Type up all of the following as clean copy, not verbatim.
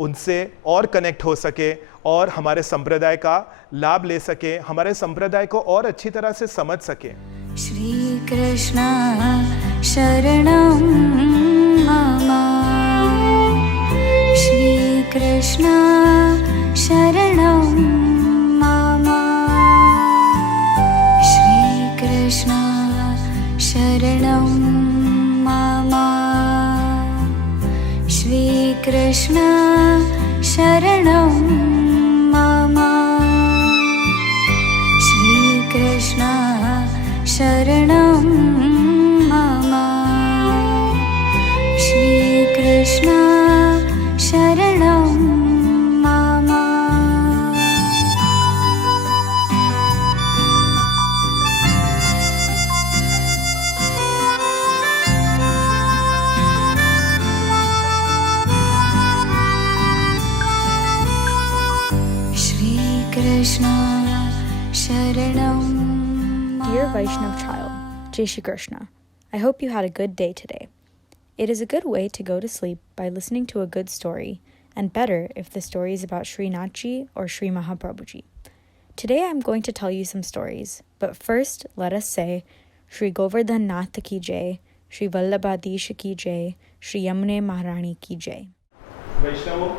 उनसे और कनेक्ट हो सके और हमारे संप्रदाय का लाभ ले सके, हमारे संप्रदाय को और अच्छी तरह से समझ सके। श्री कृष्ण शरणं मम। श्री कृष्ण शरणं मम। श्री कृष्ण शरणं मम। श्री कृष्ण शरणं मम। श्री कृष्ण शरणं मम। श्री कृष्ण शरणं मम। श्री कृष्ण शरणं Dear Vaishnav child, Jai Shri Krishna, I hope you had a good day today. It is a good way to go to sleep by listening to a good story, and better if the story is about Sri Nathji or Sri Mahaprabhuji. Today I'm going to tell you some stories, but first let us say Sri Govardhan Nath ki jai, Sri Vallabhadish ki jai, Sri Yamune Maharani ki jai. वैष्णवों,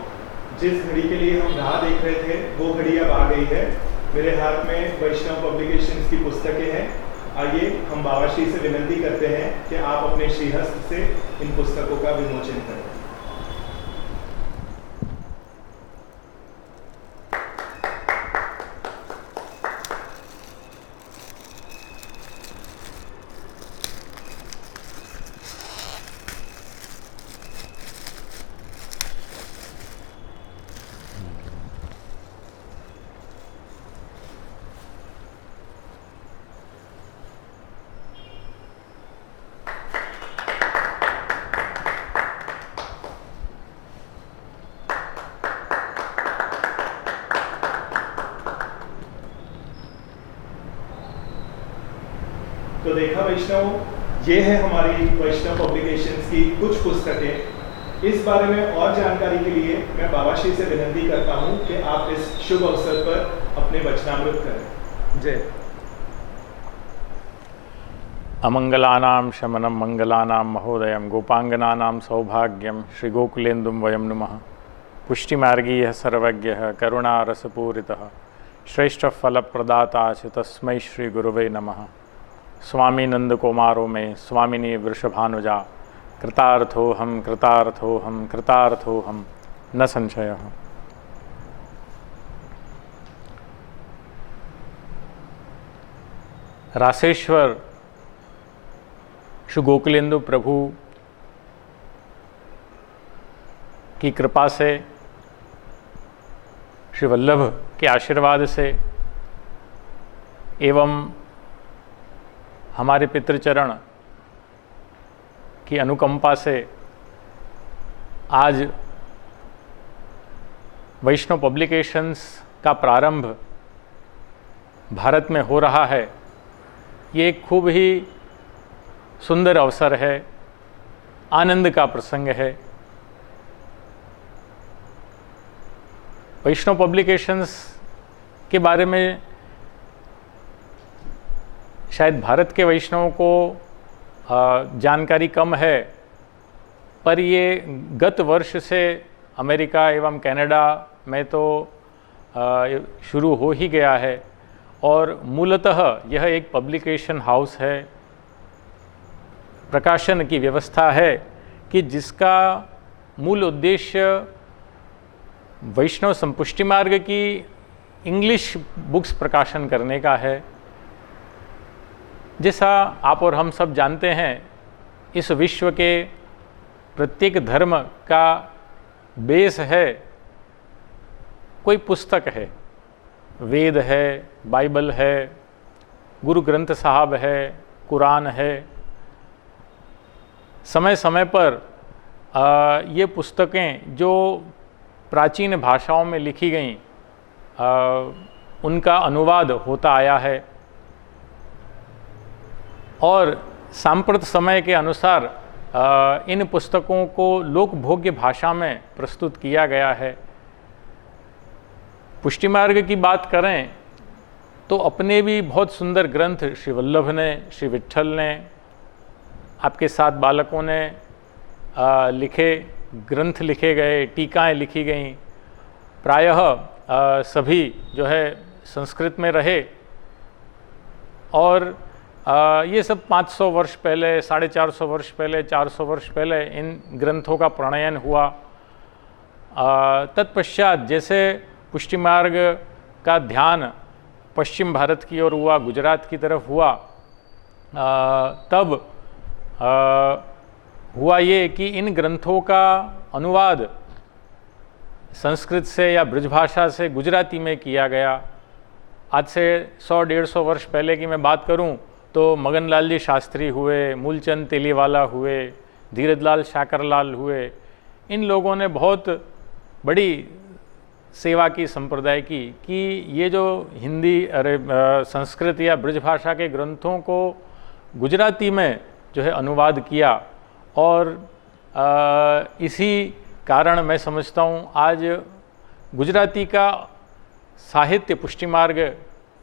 जिस घड़ी के लिए हम राह देख रहे थे वो घड़ी अब आ गई है। मेरे हाथ में वैष्णव पब्लिकेशंस की पुस्तकें हैं। आइए हम बाबा श्री से विनती करते हैं कि आप अपने श्रीहस्त से इन पुस्तकों का विमोचन करें। तो देखा वैष्णव, ये है हमारी वैष्णव पब्लिकेशंस की कुछ पुस्तकें। इस बारे में और जानकारी के लिए मैं बाबा श्री से विनती करता हूँ कि आप इस शुभ अवसर पर अपने वचनामृत करें। जय। अमंगलानां शमनं मंगलानां महोदयं गोपांगनानां सौभाग्यं श्री गोकुलेन्दुं वयं नुमः। पुष्टिमार्गीयः सर्वज्ञः करुणारसपूरितः श्रेष्ठफलप्रदाता च तस्मै श्री गुरुवे नमः। स्वामी नंद कुमारो में स्वामिनी वृषभानुजा कृतार्थोऽहं कृतार्थोऽहं कृतार्थोऽहं न संशयः। रासेश्वर श्री गोकुलेंदु प्रभु की कृपा से, श्री वल्लभ के आशीर्वाद से एवं हमारे पितृचरण की अनुकंपा से आज वैष्णव पब्लिकेशंस का प्रारंभ भारत में हो रहा है। ये एक खूब ही सुंदर अवसर है, आनंद का प्रसंग है। वैष्णव पब्लिकेशंस के बारे में शायद भारत के वैष्णवों को जानकारी कम है, पर ये गत वर्ष से अमेरिका एवं कनाडा में तो शुरू हो ही गया है और मूलतः यह एक पब्लिकेशन हाउस है, प्रकाशन की व्यवस्था है कि जिसका मूल उद्देश्य वैष्णव संपुष्टि मार्ग की इंग्लिश बुक्स प्रकाशन करने का है। जैसा आप और हम सब जानते हैं, इस विश्व के प्रत्येक धर्म का बेस है, कोई पुस्तक है, वेद है, बाइबल है, गुरु ग्रंथ साहब है, कुरान है। समय समय पर ये पुस्तकें जो प्राचीन भाषाओं में लिखी गईं, उनका अनुवाद होता आया है और सांप्रत समय के अनुसार इन पुस्तकों को लोकभोग्य भाषा में प्रस्तुत किया गया है। पुष्टि मार्ग की बात करें तो अपने भी बहुत सुंदर ग्रंथ श्री वल्लभ ने, श्री विट्ठल ने, आपके 7 बालकों ने लिखे ग्रंथ लिखे गए, टीकाएं लिखी गईं, प्रायः सभी जो है संस्कृत में रहे। और ये सब 500 वर्ष पहले, 450 वर्ष पहले, 400 वर्ष पहले इन ग्रंथों का प्रणयन हुआ। तत्पश्चात जैसे पुष्टि मार्ग का ध्यान पश्चिम भारत की ओर हुआ, गुजरात की तरफ हुआ, तब हुआ ये कि इन ग्रंथों का अनुवाद संस्कृत से या ब्रजभाषा से गुजराती में किया गया। आज से 100-150 वर्ष पहले की मैं बात करूं तो मगनलाल जी शास्त्री हुए, मूलचंद तेलीवाला हुए, धीरजलाल शाकरलाल हुए, इन लोगों ने बहुत बड़ी सेवा की संप्रदाय की कि ये जो हिंदी संस्कृत या ब्रजभाषा के ग्रंथों को गुजराती में जो है अनुवाद किया। और इसी कारण मैं समझता हूँ आज गुजराती का साहित्य पुष्टि मार्ग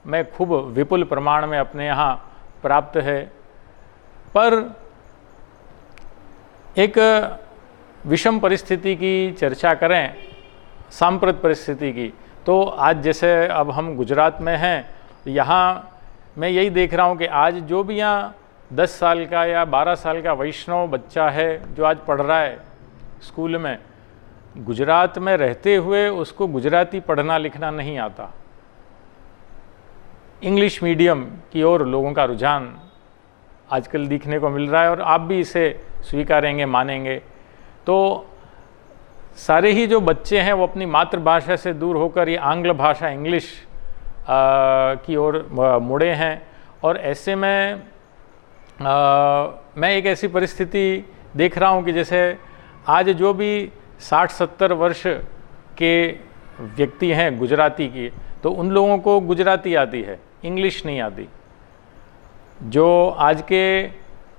में खूब विपुल प्रमाण में अपने यहाँ प्राप्त है। पर एक विषम परिस्थिति की चर्चा करें, सांप्रत परिस्थिति की, तो आज जैसे अब हम गुजरात में हैं, यहाँ मैं यही देख रहा हूँ कि आज जो भी यहाँ 10 साल का या 12 साल का वैष्णव बच्चा है जो आज पढ़ रहा है स्कूल में, गुजरात में रहते हुए उसको गुजराती पढ़ना लिखना नहीं आता। इंग्लिश मीडियम की ओर लोगों का रुझान आजकल दिखने को मिल रहा है और आप भी इसे स्वीकारेंगे, मानेंगे। तो सारे ही जो बच्चे हैं वो अपनी मातृभाषा से दूर होकर ये आंग्ल भाषा, इंग्लिश की ओर मुड़े हैं। और ऐसे में मैं एक ऐसी परिस्थिति देख रहा हूँ कि जैसे आज जो भी 60-70 वर्ष के व्यक्ति हैं गुजराती की, तो उन लोगों को गुजराती आती है, इंग्लिश नहीं आती। जो आज के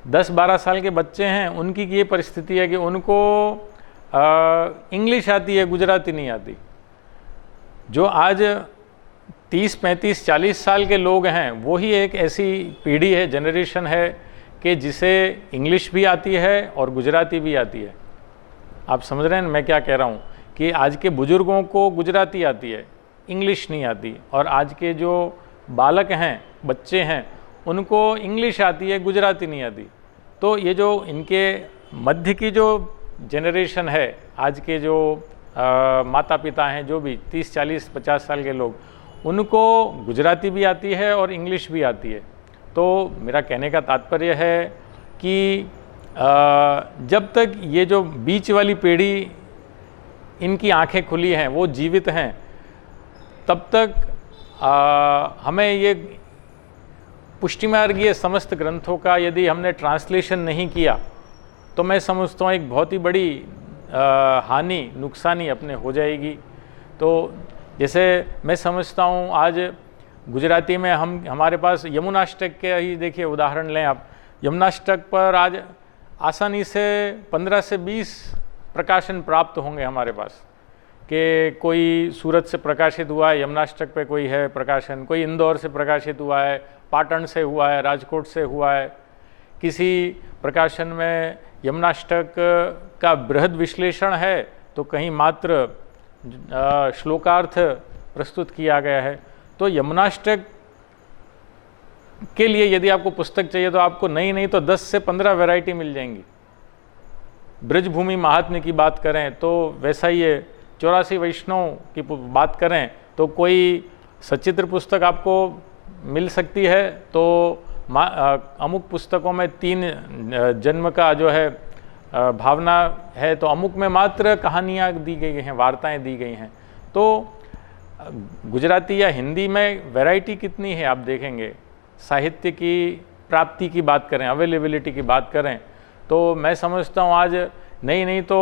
10-12 साल के बच्चे हैं उनकी ये परिस्थिति है कि उनको इंग्लिश आती है, गुजराती नहीं आती। जो आज 30-35-40 साल के लोग हैं वो ही एक ऐसी पीढ़ी है, जनरेशन है कि जिसे इंग्लिश भी आती है और गुजराती भी आती है। आप समझ रहे हैं मैं क्या कह रहा हूँ कि आज के बुजुर्गों को गुजराती आती है, इंग्लिश नहीं आती। और आज के जो बालक हैं, बच्चे हैं, उनको इंग्लिश आती है, गुजराती नहीं आती। तो ये जो इनके मध्य की जो जनरेशन है, आज के जो माता पिता हैं, जो भी 30-40-50 साल के लोग, उनको गुजराती भी आती है और इंग्लिश भी आती है। तो मेरा कहने का तात्पर्य है कि जब तक ये जो बीच वाली पीढ़ी, इनकी आंखें खुली हैं, वो जीवित हैं, तब तक हमें ये पुष्टि मार्गीय समस्त ग्रंथों का यदि हमने ट्रांसलेशन नहीं किया तो मैं समझता हूँ एक बहुत ही बड़ी हानि, नुकसानी अपने हो जाएगी। तो जैसे मैं समझता हूँ आज गुजराती में हमारे पास यमुनाष्टक के ही देखिए उदाहरण लें आप, यमुनाष्टक पर आज आसानी से 15 से 20 प्रकाशन प्राप्त होंगे हमारे पास, कि कोई सूरत से प्रकाशित हुआ है यमुनाष्टक पे, कोई है प्रकाशन, कोई इंदौर से प्रकाशित हुआ है, पाटन से हुआ है, राजकोट से हुआ है। किसी प्रकाशन में यमुनाष्टक का बृहद विश्लेषण है तो कहीं मात्र श्लोकार्थ प्रस्तुत किया गया है। तो यमुनाष्टक के लिए यदि आपको पुस्तक चाहिए तो आपको नहीं तो 10 से 15 वैरायटी मिल जाएंगी। ब्रजभूमि महात्म्य की बात करें तो वैसा ही है, 84 वैष्णव की बात करें तो कोई सचित्र पुस्तक आपको मिल सकती है, तो अमुक पुस्तकों में 3 जन्म का जो है भावना है, तो अमुक में मात्र कहानियाँ दी गई हैं, वार्ताएं दी गई हैं। तो गुजराती या हिंदी में वैरायटी कितनी है आप देखेंगे। साहित्य की प्राप्ति की बात करें, अवेलेबिलिटी की बात करें, तो मैं समझता हूँ आज नहीं तो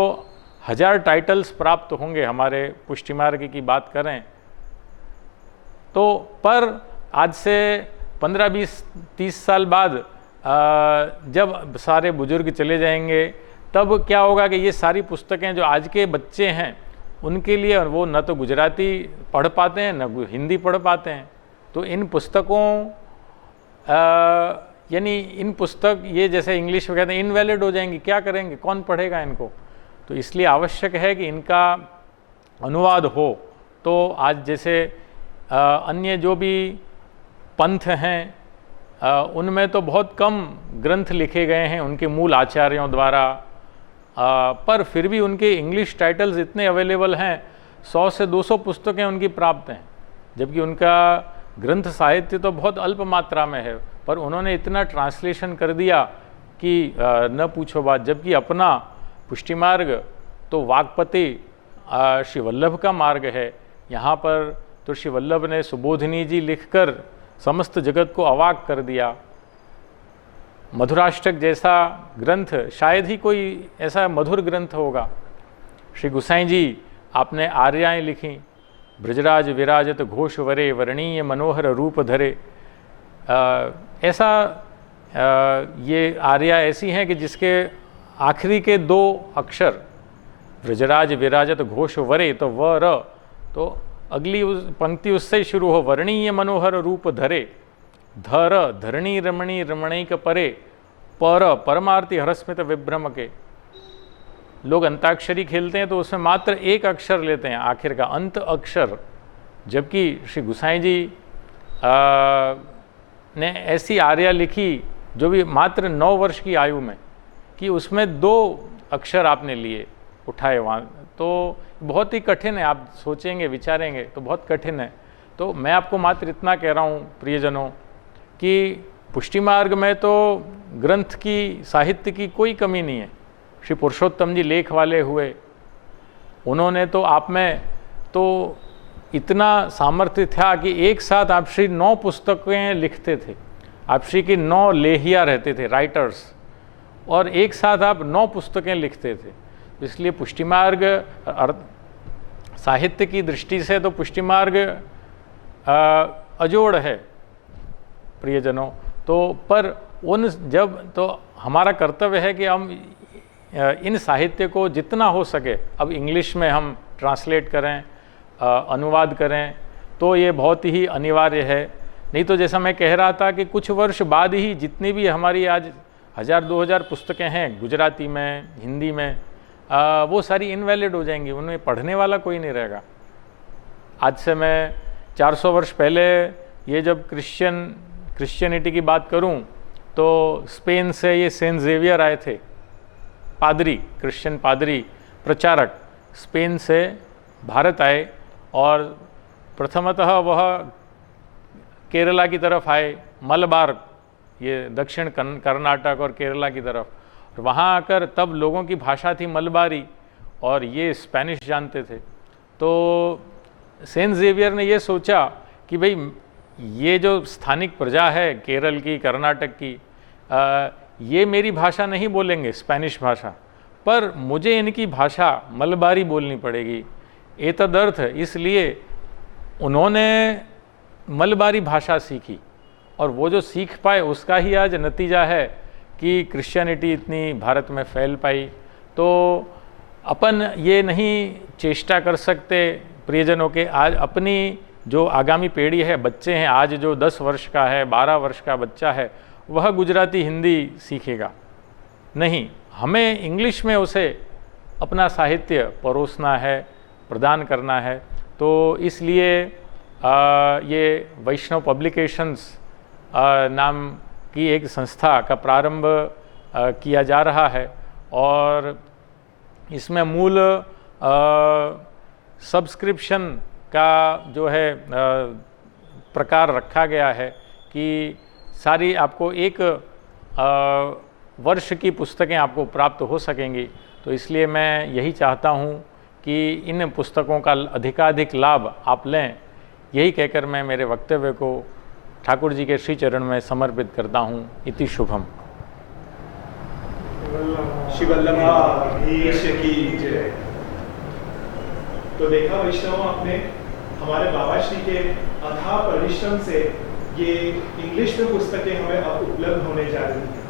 1000 टाइटल्स प्राप्त होंगे हमारे पुष्टि मार्ग की बात करें तो। पर आज से 15-20-30 साल बाद जब सारे बुजुर्ग चले जाएंगे तब क्या होगा कि ये सारी पुस्तकें जो आज के बच्चे हैं उनके लिए, और वो न तो गुजराती पढ़ पाते हैं न हिंदी पढ़ पाते हैं, तो इन पुस्तकों यानी इन पुस्तक ये जैसे इंग्लिश में कहते हैं इनवैलिड हो जाएंगी, क्या करेंगे, कौन पढ़ेगा इनको। तो इसलिए आवश्यक है कि इनका अनुवाद हो। तो आज जैसे अन्य जो भी पंथ हैं उनमें तो बहुत कम ग्रंथ लिखे गए हैं उनके मूल आचार्यों द्वारा, पर फिर भी उनके इंग्लिश टाइटल्स इतने अवेलेबल हैं, 100 से 200 पुस्तकें उनकी प्राप्त हैं, जबकि उनका ग्रंथ साहित्य तो बहुत अल्प मात्रा में है, पर उन्होंने इतना ट्रांसलेशन कर दिया कि न पूछो बात। जबकि अपना पुष्टि मार्ग तो वाक्पति श्री वल्लभ का मार्ग है, यहाँ पर तो श्री वल्लभ ने सुबोधिनी जी लिखकर समस्त जगत को अवाक कर दिया। मधुराष्टक जैसा ग्रंथ शायद ही कोई ऐसा मधुर ग्रंथ होगा। श्री गुसाई जी आपने आर्याएँ लिखी, ब्रजराज विराजत घोष वरे वर्णीय मनोहर रूप धरे। ऐसा ये आर्या ऐसी हैं कि जिसके आखिरी के 2 अक्षर ब्रजराज विराजत घोष वरे तो व र, तो अगली पंक्ति उससे शुरू हो, वर्णीय मनोहर रूप धरे, धर धरणी रमणी रमणीक परे, पर परमार्थी हरस्मित विभ्रम के। लोग अंताक्षरी खेलते हैं तो उसमें मात्र 1 अक्षर लेते हैं आखिर का, अंत अक्षर, जबकि श्री गुसाई जी ने ऐसी आर्या लिखी जो भी मात्र 9 वर्ष की आयु में, कि उसमें 2 अक्षर आपने लिए उठाए वहाँ, तो बहुत ही कठिन है। आप सोचेंगे विचारेंगे तो बहुत कठिन है। तो मैं आपको मात्र इतना कह रहा हूँ प्रियजनों कि पुष्टि मार्ग में तो ग्रंथ की, साहित्य की कोई कमी नहीं है। श्री पुरुषोत्तम जी लेख वाले हुए, उन्होंने तो आप में तो इतना सामर्थ्य था कि एक साथ आप श्री 9 पुस्तकें लिखते थे। आप श्री की 9 लेहिया रहते थे, राइटर्स, और एक साथ आप 9 पुस्तकें लिखते थे। इसलिए पुष्टि मार्ग साहित्य की दृष्टि से तो पुष्टि मार्ग अजोड़ है प्रियजनों। तो पर उन जब तो हमारा कर्तव्य है कि हम इन साहित्य को जितना हो सके अब इंग्लिश में हम ट्रांसलेट करें, अनुवाद करें, तो ये बहुत ही अनिवार्य है। नहीं तो जैसा मैं कह रहा था कि कुछ वर्ष बाद ही जितनी भी हमारी आज 1000-2000 पुस्तकें हैं गुजराती में, हिंदी में, वो सारी इनवैलिड हो जाएंगी, उनमें पढ़ने वाला कोई नहीं रहेगा। आज से मैं 400 वर्ष पहले ये जब क्रिश्चियनिटी की बात करूं तो स्पेन से ये सेंट जेवियर आए थे, पादरी, क्रिश्चियन पादरी, प्रचारक स्पेन से भारत आए, और प्रथमतः वह केरला की तरफ आए, मलबार, ये दक्षिण कर्नाटक और केरला की तरफ, और वहाँ आकर तब लोगों की भाषा थी मलबारी और ये स्पेनिश जानते थे। तो सेंट जेवियर ने ये सोचा कि भाई ये जो स्थानिक प्रजा है केरल की, कर्नाटक की, ये मेरी भाषा नहीं बोलेंगे, स्पेनिश भाषा, पर मुझे इनकी भाषा मलबारी बोलनी पड़ेगी। एतदर्थ, इसलिए उन्होंने मलबारी भाषा सीखी, और वो जो सीख पाए उसका ही आज नतीजा है कि क्रिश्चियनिटी इतनी भारत में फैल पाई। तो अपन ये नहीं चेष्टा कर सकते प्रियजनों के, आज अपनी जो आगामी पीढ़ी है, बच्चे हैं, आज जो 10 वर्ष का है, 12 वर्ष का बच्चा है, वह गुजराती हिंदी सीखेगा नहीं, हमें इंग्लिश में उसे अपना साहित्य परोसना है, प्रदान करना है। तो इसलिए ये वैष्णव पब्लिकेशंस नाम की एक संस्था का प्रारंभ किया जा रहा है, और इसमें मूल सब्सक्रिप्शन का जो है प्रकार रखा गया है कि सारी आपको एक वर्ष की पुस्तकें आपको प्राप्त हो सकेंगी। तो इसलिए मैं यही चाहता हूँ कि इन पुस्तकों का अधिकाधिक लाभ आप लें। यही कहकर मैं मेरे वक्तव्य को ठाकुर जी के श्री चरण में समर्पित करता हूँ। इति शुभम। श्री वल्लभाधीश की जय। तो देखा वैष्णव आपने, हमारे बाबा श्री के अथाह परिश्रम से ये इंग्लिश में पुस्तकें हमें अब उपलब्ध होने जा रही हैं।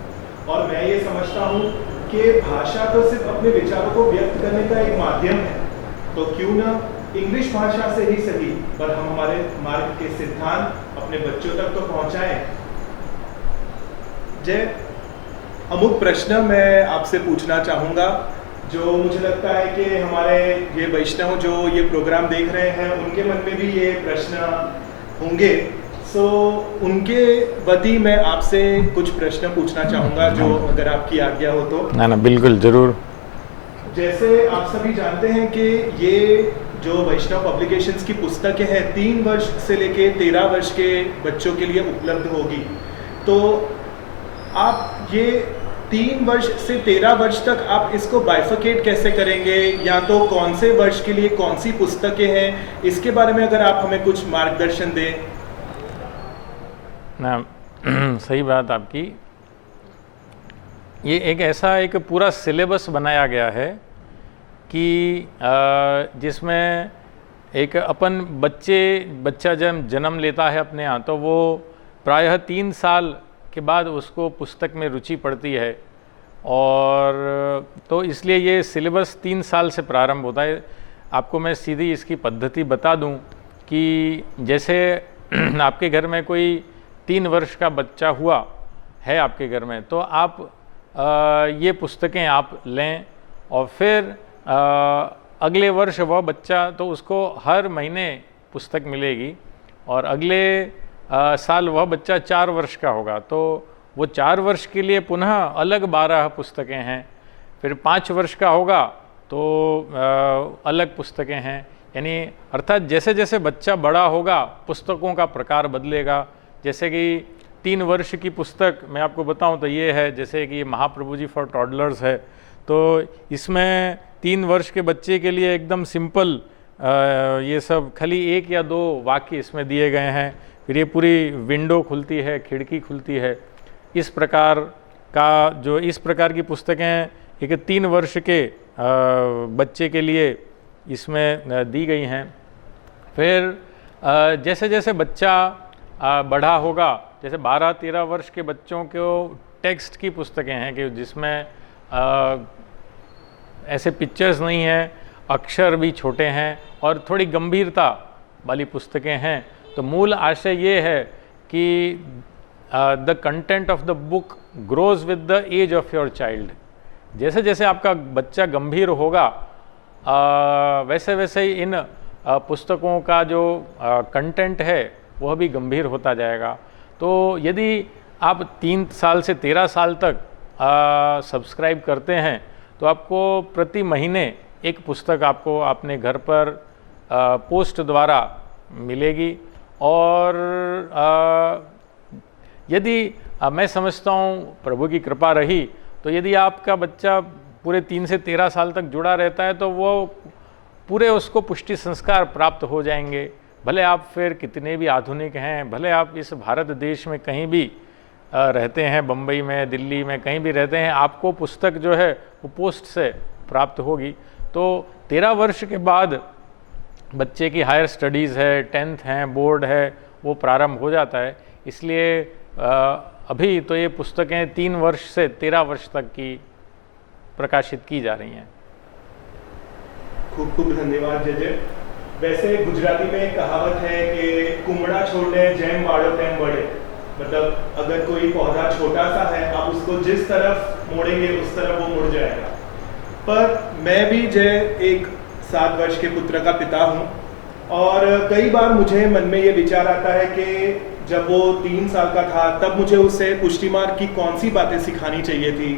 और मैं ये समझता हूँ कि भाषा तो सिर्फ अपने विचारों को व्यक्त करने का एक माध्यम है, तो क्यों ना इंग्लिश भाषा से ही सही पर हम हमारे मार्ग के सिद्धांत अपने बच्चों तक तो पहुंचाएं। जय, अमुक प्रश्न मैं आपसे पूछना चाहूँगा जो मुझे लगता है कि हमारे ये वैष्णव जो ये प्रोग्राम देख रहे हैं उनके मन में भी ये प्रश्न होंगे। सो उनके वती मैं आपसे कुछ प्रश्न पूछना चाहूँगा, जो अगर आपकी आज्ञा हो तो। ना बिल्कुल ज़रूर। जैसे आप सभी जानते हैं कि ये जो वैष्णव पब्लिकेशंस की पुस्तकें हैं 3 वर्ष से लेके 13 वर्ष के बच्चों के लिए उपलब्ध होगी, तो आप ये 3 वर्ष से 13 वर्ष तक आप इसको बाइफिकेट कैसे करेंगे, या तो कौन से वर्ष के लिए कौन सी पुस्तकें हैं, इसके बारे में अगर आप हमें कुछ मार्गदर्शन दें। ना सही बात आपकी। ये एक ऐसा एक पूरा सिलेबस बनाया गया है कि जिसमें एक अपन बच्चा जब जन्म लेता है अपने यहाँ, तो वो प्रायः 3 साल के बाद उसको पुस्तक में रुचि पड़ती है, और तो इसलिए ये सिलेबस 3 साल से प्रारंभ होता है। आपको मैं सीधी इसकी पद्धति बता दूं कि जैसे आपके घर में कोई 3 वर्ष का बच्चा हुआ है आपके घर में, तो आप ये पुस्तकें आप लें, और फिर अगले वर्ष वह बच्चा, तो उसको हर महीने पुस्तक मिलेगी, और अगले साल वह बच्चा 4 वर्ष का होगा, तो वो 4 वर्ष के लिए पुनः अलग 12 पुस्तकें हैं। फिर 5 वर्ष का होगा तो अलग पुस्तकें हैं। यानी अर्थात जैसे जैसे बच्चा बड़ा होगा पुस्तकों का प्रकार बदलेगा। जैसे कि 3 वर्ष की पुस्तक मैं आपको बताऊं तो ये है, जैसे कि महाप्रभु जी फॉर टॉडलर्स है, तो इसमें 3 वर्ष के बच्चे के लिए एकदम सिंपल ये सब खाली 1 या 2 वाक्य इसमें दिए गए हैं। फिर ये पूरी विंडो खुलती है, खिड़की खुलती है। इस प्रकार का जो इस प्रकार की पुस्तकें एक 3 वर्ष के बच्चे के लिए इसमें दी गई हैं। फिर जैसे जैसे बच्चा बड़ा होगा, जैसे 12-13 वर्ष के बच्चों को टेक्स्ट की पुस्तकें हैं कि जिसमें ऐसे पिक्चर्स नहीं हैं, अक्षर भी छोटे हैं और थोड़ी गंभीरता वाली पुस्तकें हैं। तो मूल आशय ये है कि the content of the book grows with the age of your child. जैसे जैसे आपका बच्चा गंभीर होगा वैसे वैसे ही इन पुस्तकों का जो कंटेंट है वह भी गंभीर होता जाएगा। तो यदि आप 3 साल से 13 साल तक सब्सक्राइब करते हैं तो आपको प्रति महीने एक पुस्तक आपको अपने घर पर पोस्ट द्वारा मिलेगी। और यदि मैं समझता हूँ प्रभु की कृपा रही तो यदि आपका बच्चा पूरे 3 से 13 साल तक जुड़ा रहता है तो वो पूरे उसको पुष्टि संस्कार प्राप्त हो जाएंगे। भले आप फिर कितने भी आधुनिक हैं, भले आप इस भारत देश में कहीं भी रहते हैं, बम्बई में, दिल्ली में, कहीं भी रहते हैं, आपको पुस्तक जो है वो पोस्ट से प्राप्त होगी। तो 13 वर्ष के बाद बच्चे की हायर स्टडीज़ है, 10th है, बोर्ड है, वो प्रारंभ हो जाता है। इसलिए अभी तो ये पुस्तकें 3 वर्ष से 13 वर्ष तक की प्रकाशित की जा रही हैं। खूब खूब धन्यवाद जय। वैसे गुजराती में एक कहावत है कि कुमड़ा छोड़ने जैम वाड़ो तेम बढ़े, मतलब अगर कोई पौधा छोटा सा है आप उसको जिस तरफ मोड़ेंगे उस तरफ वो मुड़ जाएगा। पर मैं भी जय एक 7 वर्ष के पुत्र का पिता हूँ और कई बार मुझे मन में ये विचार आता है कि जब वो 3 साल का था तब मुझे उसे पुष्टि मार्ग की कौन सी बातें सिखानी चाहिए थी।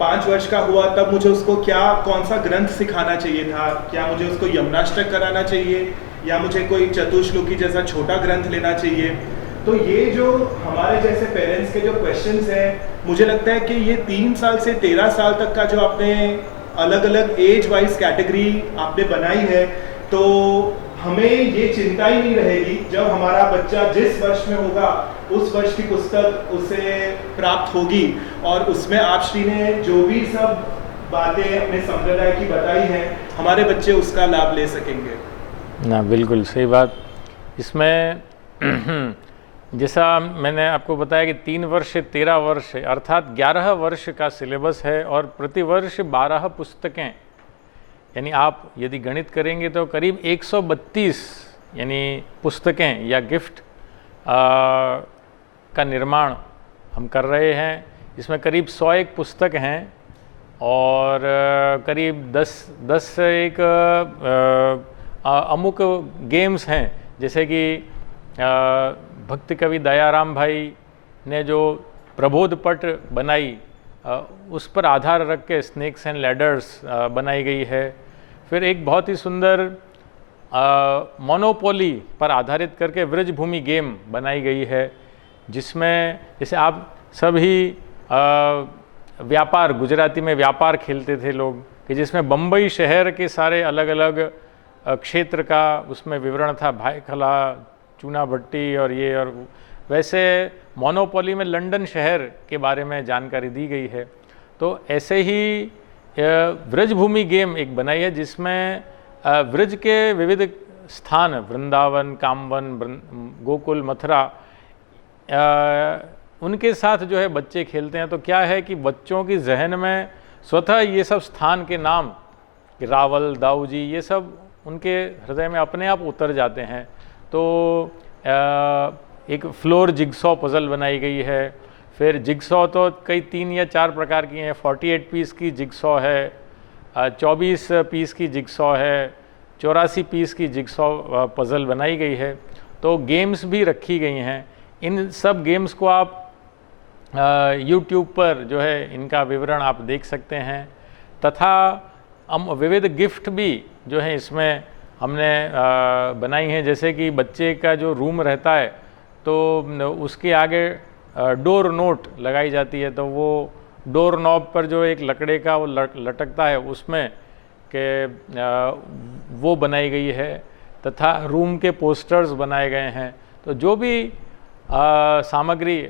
5 वर्ष का हुआ तब मुझे उसको कौन सा ग्रंथ सिखाना चाहिए था। क्या मुझे उसको यमुनाष्टक कराना चाहिए या मुझे कोई चतुश्लोकी जैसा छोटा ग्रंथ लेना चाहिए। तो ये जो हमारे जैसे पेरेंट्स के जो क्वेश्चंस हैं, मुझे लगता है कि ये 3 साल से 13 साल तक का जो आपने अलग अलग एज वाइज कैटेगरी आपने बनाई है, तो हमें ये चिंता ही नहीं रहेगी जब हमारा बच्चा जिस वर्ष में होगा उस वर्ष की पुस्तक उसे प्राप्त होगी और उसमें आप श्री ने जो भी सब बातें अपने संप्रदाय की बताई हैं हमारे बच्चे उसका लाभ ले सकेंगे। ना बिल्कुल सही बात। इसमें जैसा मैंने आपको बताया कि 3 वर्ष से 13 वर्ष है, अर्थात 11 वर्ष का सिलेबस है और प्रतिवर्ष 12 पुस्तकें, यानी आप यदि गणित करेंगे तो करीब 132 यानी पुस्तकें या गिफ्ट का निर्माण हम कर रहे हैं। इसमें करीब 101 पुस्तक हैं और करीब 10 से एक अमुक गेम्स हैं, जैसे कि भक्ति कवि दयाराम भाई ने जो प्रबोध पट बनाई उस पर आधार रख के स्नेक्स एंड लैडर्स बनाई गई है। फिर एक बहुत ही सुंदर मोनोपोली पर आधारित करके व्रजभूमि गेम बनाई गई है, जिसमें जैसे आप सभी व्यापार, गुजराती में व्यापार खेलते थे लोग, कि जिसमें बम्बई शहर के सारे अलग अलग क्षेत्र का उसमें विवरण था, भाईखला, चूना भट्टी और ये, और वैसे मोनोपोली में लंदन शहर के बारे में जानकारी दी गई है। तो ऐसे ही व्रजभूमि गेम एक बनाई है, जिसमें व्रज के विविध स्थान, वृंदावन, कामवन, गोकुल, मथुरा, उनके साथ जो है बच्चे खेलते हैं। तो क्या है कि बच्चों की जहन में स्वतः ये सब स्थान के नाम, कि रावल, दाऊजी, ये सब उनके हृदय में अपने आप उतर जाते हैं। तो एक फ्लोर जिगसॉ पज़ल बनाई गई है। फिर जिगसॉ तो कई 3 या 4 प्रकार की हैं। 48 पीस की जिगसॉ है, 24 पीस की जिगसॉ है, 84 पीस की जिगसॉ पज़ल बनाई गई है। तो गेम्स भी रखी गई हैं। इन सब गेम्स को आप YouTube पर जो है इनका विवरण आप देख सकते हैं, तथा हम विविध गिफ्ट भी जो है इसमें हमने बनाई हैं। जैसे कि बच्चे का जो रूम रहता है तो उसके आगे डोर नोट लगाई जाती है, तो वो डोर नॉब पर जो एक लकड़े का वो लटकता है उसमें के वो बनाई गई है, तथा रूम के पोस्टर्स बनाए गए हैं। तो जो भी सामग्री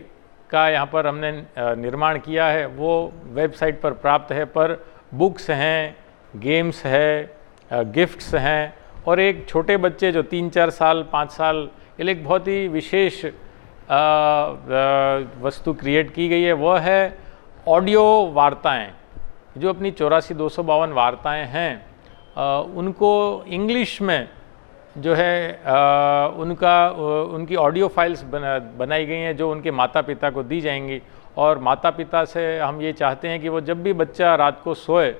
का यहाँ पर हमने निर्माण किया है वो वेबसाइट पर प्राप्त है, पर बुक्स हैं, गेम्स है, गिफ्ट्स हैं, और एक छोटे बच्चे जो 3-4 साल, 5 साल, ये एक बहुत ही विशेष वस्तु क्रिएट की गई है। वह है ऑडियो वार्ताएं। जो अपनी 84-252 वार्ताएं हैं, उनको इंग्लिश में जो है उनकी ऑडियो फाइल्स बनाई गई हैं, जो उनके माता पिता को दी जाएंगी। और माता पिता से हम ये चाहते हैं कि वो जब भी बच्चा रात को सोए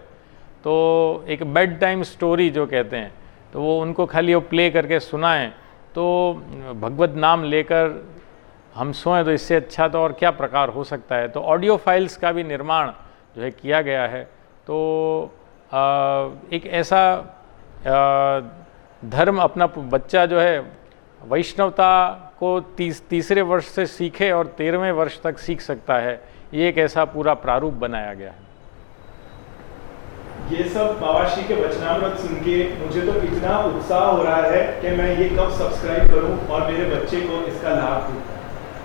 तो एक बेड टाइम स्टोरी जो कहते हैं, तो वो उनको खाली वो प्ले करके सुनाएं, तो भगवत नाम लेकर हम सोएं, तो इससे अच्छा तो और क्या प्रकार हो सकता है। तो ऑडियो फाइल्स का भी निर्माण जो है किया गया है। तो एक ऐसा धर्म अपना बच्चा जो है वैष्णवता को तीसरे वर्ष से सीखे और 13वें वर्ष तक सीख सकता है। ये एक ऐसा पूरा प्रारूप बनाया गया है। ये सब बाबा श्री के वचनामृत सुन के मुझे तो इतना उत्साह हो रहा है कि मैं ये कब सब्सक्राइब करूं और मेरे बच्चे को इसका लाभ दूं।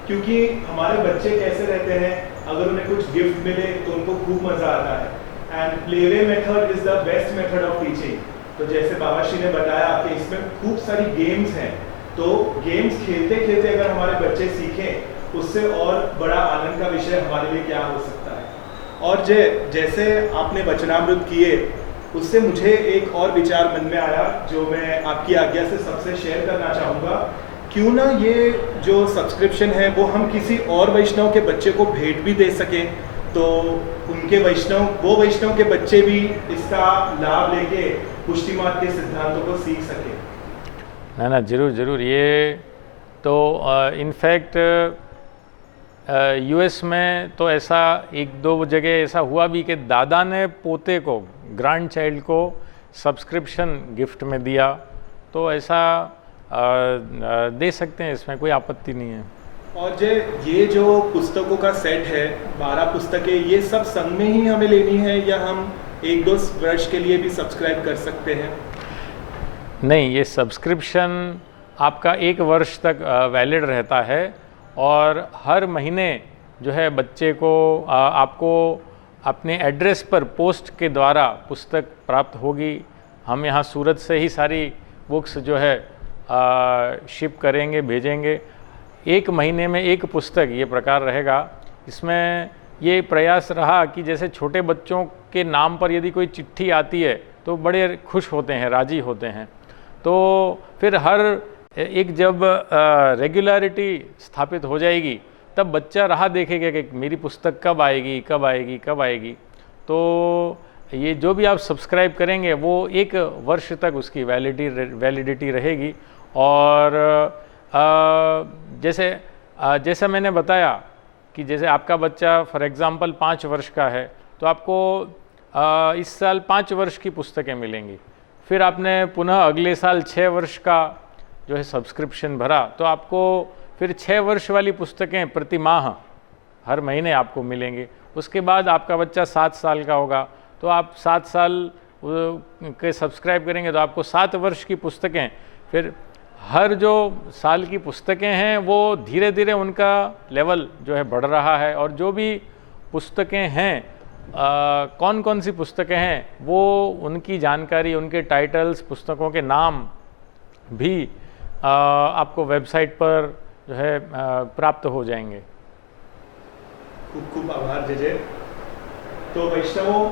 क्योंकि हमारे बच्चे कैसे रहते हैं, अगर उन्हें कुछ गिफ्ट मिले तो उनको खूब मज़ा आता है। And playway method is the best method of teaching. तो जैसे बाबा श्री ने बताया कि इसमें खूब सारी गेम्स हैं, तो गेम्स खेलते खेलते अगर हमारे बच्चे सीखें, उससे और बड़ा आनंद का विषय हमारे लिए क्या हो सकता है। और जैसे आपने वचनामृत किए, उससे मुझे एक और विचार मन में आया जो मैं आपकी आज्ञा से सबसे शेयर करना चाहूँगा। क्यों ना ये जो सब्सक्रिप्शन है वो हम किसी और वैष्णव के बच्चे को भेंट भी दे सकें, तो उनके वो वैष्णव के बच्चे भी इसका लाभ लेके पुष्टि मार्ग के सिद्धांतों को सीख सकें। ना जरूर जरूर। ये तो इनफैक्ट यूएस में तो ऐसा 1-2 जगह ऐसा हुआ भी कि दादा ने पोते को, ग्रैंड चाइल्ड को सब्सक्रिप्शन गिफ्ट में दिया। तो ऐसा दे सकते हैं, इसमें कोई आपत्ति नहीं है। और ये जो पुस्तकों का सेट है, 12 पुस्तकें, ये सब संग में ही हमें लेनी है या हम 1-2 वर्ष के लिए भी सब्सक्राइब कर सकते हैं? नहीं, ये सब्सक्रिप्शन आपका 1 वर्ष तक वैलिड रहता है, और हर महीने जो है बच्चे को आपको अपने एड्रेस पर पोस्ट के द्वारा पुस्तक प्राप्त होगी। हम यहाँ सूरत से ही सारी बुक्स जो है शिप करेंगे, भेजेंगे। एक महीने में एक पुस्तक ये प्रकार रहेगा। इसमें ये प्रयास रहा कि जैसे छोटे बच्चों के नाम पर यदि कोई चिट्ठी आती है तो बड़े खुश होते हैं, राजी होते हैं। तो फिर हर एक जब रेगुलरिटी स्थापित हो जाएगी तब बच्चा राह देखेगा कि मेरी पुस्तक कब आएगी, कब आएगी, कब आएगी। तो ये जो भी आप सब्सक्राइब करेंगे वो 1 वर्ष तक उसकी वैलिडिटी रहेगी। और जैसे मैंने बताया कि जैसे आपका बच्चा फॉर एग्ज़ाम्पल 5 वर्ष का है तो आपको इस साल 5 वर्ष की पुस्तकें मिलेंगी। फिर आपने पुनः अगले साल 6 वर्ष का जो है सब्सक्रिप्शन भरा तो आपको फिर 6 वर्ष वाली पुस्तकें प्रति माह हर महीने आपको मिलेंगे। उसके बाद आपका बच्चा 7 साल का होगा तो आप 7 साल के सब्सक्राइब करेंगे तो आपको 7 वर्ष की पुस्तकें, फिर हर जो साल की पुस्तकें हैं वो धीरे धीरे उनका लेवल जो है बढ़ रहा है। और जो भी पुस्तकें हैं, कौन कौन सी पुस्तकें हैं वो उनकी जानकारी, उनके टाइटल्स, पुस्तकों के नाम भी आपको वेबसाइट पर जो है प्राप्त हो जाएंगे। खूब खूब आभार जय। तो वैष्णवों,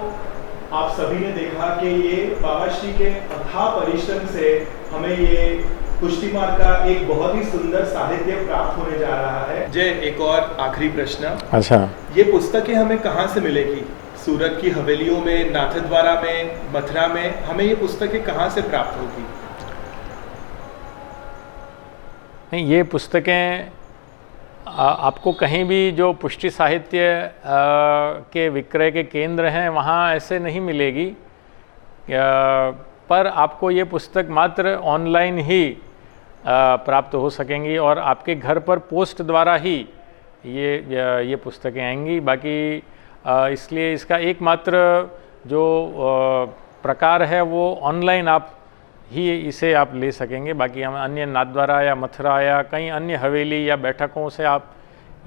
आप सभी ने देखा कि ये बाबा श्री के अथाह परिश्रम से हमें ये पुष्टि मार्ग का एक बहुत ही सुंदर साहित्य प्राप्त होने जा रहा है। जय, एक और आखिरी प्रश्न। अच्छा, ये पुस्तकें हमें कहाँ से मिलेगी? सूरत की हवेलियों में, नाथद्वारा में, मथुरा में हमें ये पुस्तकें कहाँ से प्राप्त होगी? नहीं, ये पुस्तकें आपको कहीं भी जो पुष्टि साहित्य के विक्रय के केंद्र हैं वहाँ ऐसे नहीं मिलेगी, पर आपको ये पुस्तक मात्र ऑनलाइन ही प्राप्त हो सकेंगी और आपके घर पर पोस्ट द्वारा ही ये पुस्तकें आएंगी। बाकी इसलिए इसका एकमात्र जो प्रकार है वो ऑनलाइन आप ही इसे आप ले सकेंगे। बाकी हम अन्य नाथद्वारा या मथुरा या कई अन्य हवेली या बैठकों से आप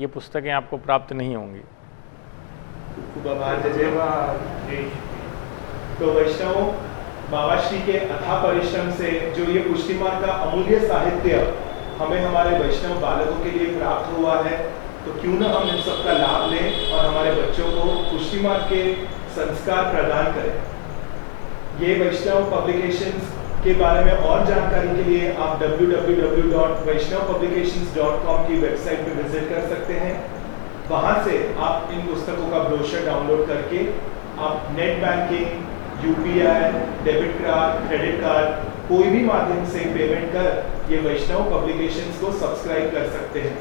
ये पुस्तकें आपको प्राप्त नहीं होंगी। खूब आभार जय। तो वैष्णवों, बाबा श्री के अथाह परिश्रम से जो ये पुष्टि मार्ग का अमूल्य साहित्य हमें हमारे वैष्णव बालकों के लिए प्राप्त हुआ है, तो क्यों ना हम इन सब का लाभ लें और हमारे बच्चों को पुष्टि मार्ग के संस्कार प्रदान करें। ये वैष्णव पब्लिकेशंस के बारे में और जानकारी के लिए आप www.vaishnavpublications.com की वेबसाइट पर विजिट कर सकते हैं। वहाँ से आप इन पुस्तकों का ब्रोशर डाउनलोड करके आप net banking, UPI, debit card, credit card, कोई भी माध्यम से पेमेंट कर ये वैष्णव पब्लिकेशंस को सब्सक्राइब कर सकते हैं,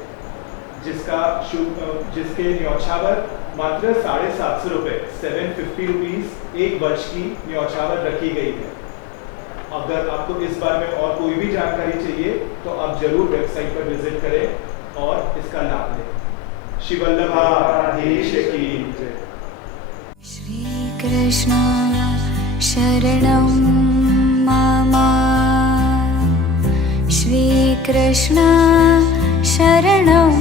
जिसके न्यौछावर मात्र 750 रुपये, 750 रुपीज़ 1 वर्ष की न्यौछावर रखी गई है। अगर आपको इस बारे में और कोई भी जानकारी चाहिए तो आप जरूर वेबसाइट पर विजिट करें और इसका लाभ लें। श्री वल्लभाधीश की जय। श्री कृष्ण शरणं मम, श्री कृष्ण शरणं